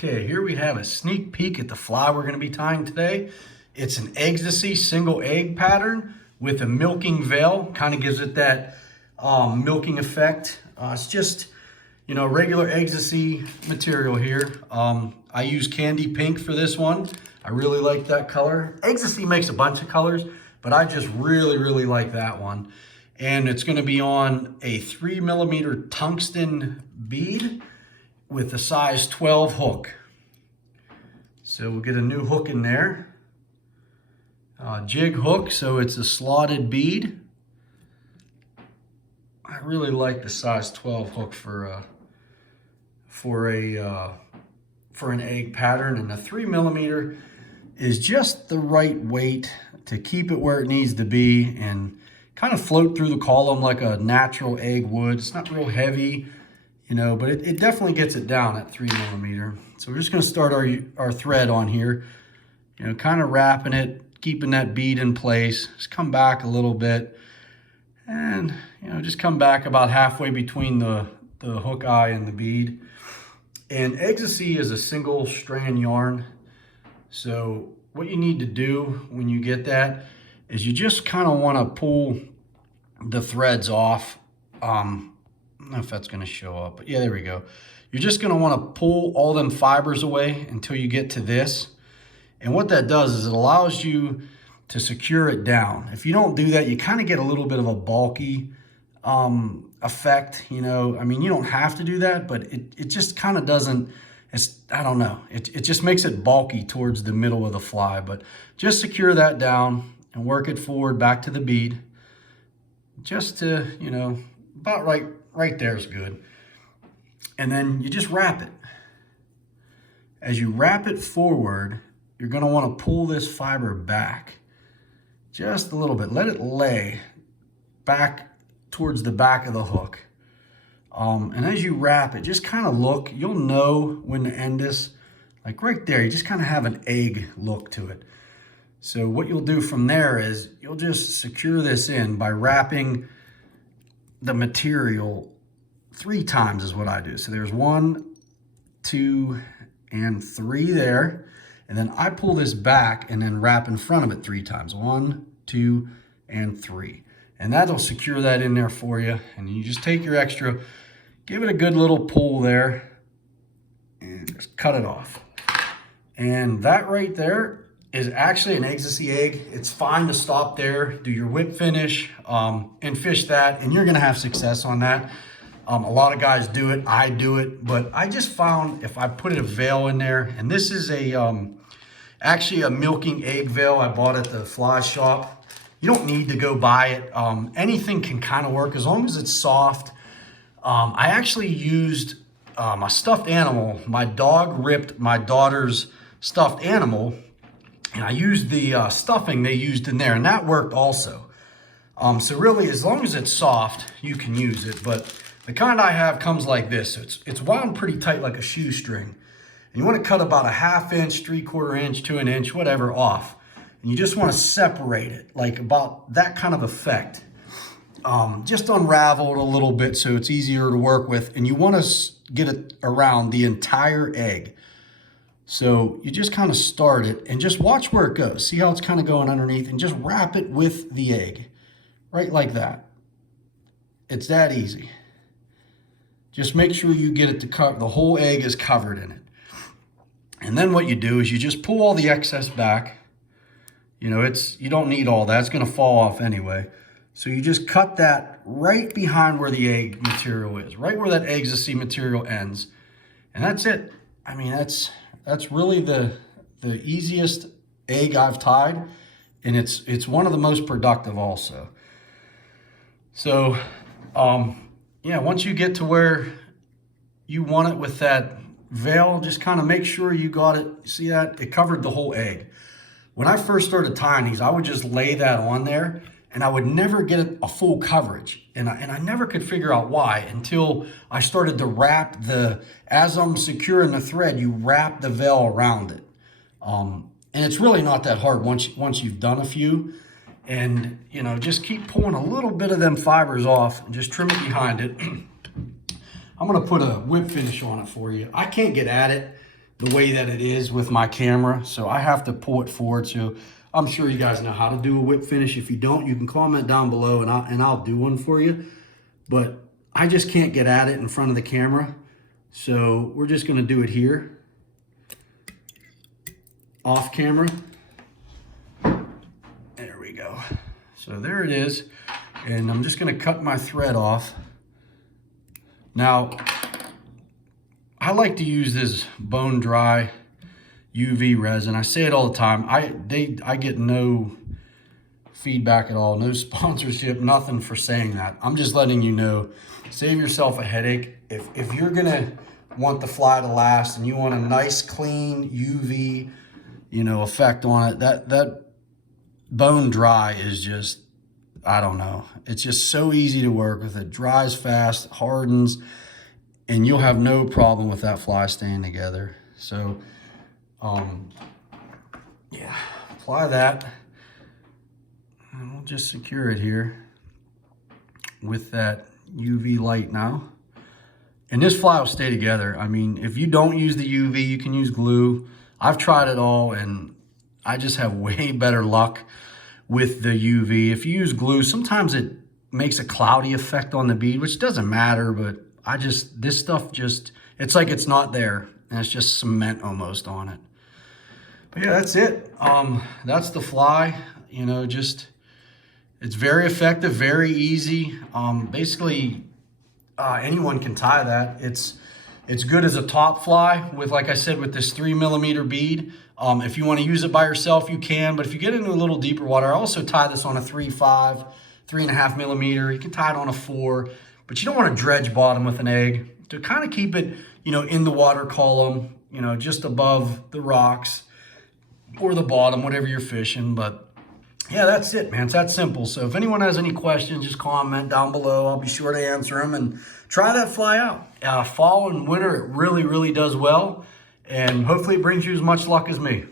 Okay, here we have a sneak peek at the fly we're going to be tying today. It's an Eggstasy single egg pattern with a milking veil. Kind of gives it that milking effect. It's just, regular Eggstasy material here. I use candy pink for this one. I really like that color. Eggstasy makes a bunch of colors, but I just really like that one. And it's going to be on a 3mm tungsten bead with a size 12 hook. So we'll get a new hook in there. Jig hook, so it's a slotted bead. I really like the size 12 hook for an egg pattern, and the 3mm is just the right weight to keep it where it needs to be and kind of float through the column like a natural egg would. It's not real heavy, but it definitely gets it down at 3mm. So we're just going to start our thread on here, kind of wrapping it, keeping that bead in place. Just come back a little bit and, just come back about halfway between the hook eye and the bead. And Eggstasy is a single strand yarn. So what you need to do when you get that is you just kind of want to pull the threads off. I don't know if that's going to show up, but yeah, there we go. You're just going to want to pull all them fibers away until you get to this. And what that does is it allows you to secure it down. If you don't do that, you kind of get a little bit of a bulky effect. I mean, you don't have to do that, but it just kind of doesn't, I don't know. It just makes it bulky towards the middle of the fly, but just secure that down and work it forward back to the bead. Just to, about right there is good. And then you just wrap it. As you wrap it forward, you're going to want to pull this fiber back just a little bit. Let it lay back towards the back of the hook. And as you wrap it, just kind of look. You'll know when to end this. Like right there, you just kind of have an egg look to it. So what you'll do from there is you'll just secure this in by wrapping the material 3 times is what I do. So there's 1, 2, and 3 there. And then I pull this back and then wrap in front of it 3 times. 1, 2, and 3. And that'll secure that in there for you. And you just take your extra, give it a good little pull there, and just cut it off. And that right there is actually an Eggstasy egg. It's fine to stop there, do your whip finish, and fish that, and you're gonna have success on that. A lot of guys do it, I do it, but I just found if I put a veil in there, and this is actually a milking egg veil I bought at the fly shop. You don't need to go buy it. Anything can kind of work as long as it's soft. I actually used a stuffed animal. My dog ripped my daughter's stuffed animal, and I used the stuffing they used in there, and that worked also. So really, as long as it's soft, you can use it. But the kind I have comes like this. So it's wound pretty tight like a shoestring. And you want to cut about a 1/2 inch, 3/4 inch to 1 inch, whatever, off. And you just want to separate it, like about that kind of effect. Just unravel it a little bit so it's easier to work with. And you want to get it around the entire egg. So you just kind of start it and just watch where it goes. See how it's kind of going underneath, and just wrap it with the egg, right like that. It's that easy. Just make sure you get it to cover, the whole egg is covered in it. And then what you do is you just pull all the excess back. You don't need all that, it's gonna fall off anyway. So you just cut that right behind where the egg material is, right where that Eggstasy material ends. And that's it. I mean, that's really the easiest egg I've tied, and it's one of the most productive also. So, yeah, once you get to where you want it with that veil, just kind of make sure you got it. See that? It covered the whole egg. When I first started tying these, I would just lay that on there, and I would never get a full coverage. And I never could figure out why until I started to wrap as I'm securing the thread, you wrap the veil around it. And it's really not that hard once you've done a few. And, just keep pulling a little bit of them fibers off and just trim it behind it. I'm gonna put a whip finish on it for you. I can't get at it. the way that it is with my camera. So I have to pull it forward. So I'm sure you guys know how to do a whip finish. If you don't, you can comment down below and I'll do one for you. But I just can't get at it in front of the camera. So we're just gonna do it here, off camera. There we go. So there it is. And I'm just gonna cut my thread off. Now, I like to use this bone dry UV resin. I say it all the time. I get no feedback at all, no sponsorship, nothing for saying that. I'm just letting you know, save yourself a headache. If you're gonna want the fly to last and you want a nice clean UV, you know, effect on it, that bone dry is just, I don't know. It's just so easy to work with. It dries fast, hardens, and you'll have no problem with that fly staying together. So, yeah, apply that. And we'll just secure it here with that UV light now. And this fly will stay together. I mean, if you don't use the UV, you can use glue. I've tried it all and I just have way better luck with the UV. If you use glue, sometimes it makes a cloudy effect on the bead, which doesn't matter, but this stuff just, it's like it's not there and it's just cement almost on it. But yeah, that's it. That's the fly, you know, just, it's very effective, very easy. Basically, anyone can tie that. It's good as a top fly with, like I said, with this 3mm bead. If you want to use it by yourself, you can, but if you get into a little deeper water, I also tie this on a 3.5, 3.5mm. You can tie it on a 4, but you don't want to dredge bottom with an egg. To kind of keep it, you know, in the water column, you know, just above the rocks or the bottom, whatever you're fishing. But yeah, that's it, man. It's that simple. So if anyone has any questions, just comment down below. I'll be sure to answer them and try that fly out. Fall and winter, it really, really does well. And hopefully it brings you as much luck as me.